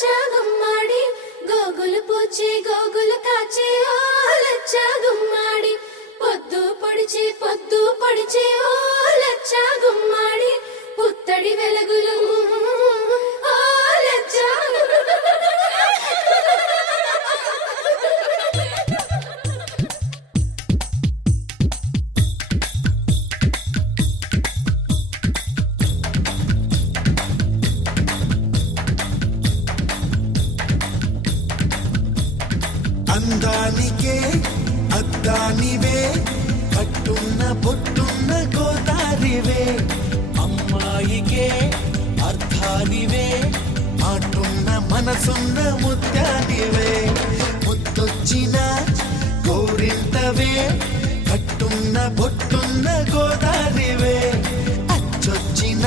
లచ్చ గుమ్మాడి గోగులు పూచి గోగులు కాచి ఓ లచ్చ గుమ్మాడి పొద్దు పొడిచి ఓ లచ్చ గుమ్మాడి పుత్తడి వెలుగులు ఓ లచ్చ అందానికే అద్దానివే కట్టున్న బొట్టున్న గోదారివే అమ్మాయికే అర్థానివే మాటున్న మనసున్న ముత్యానివే ముత్తొచ్చిన గోరింటవే కట్టున్న బొట్టున్న గోదారివే అచ్చొచ్చిన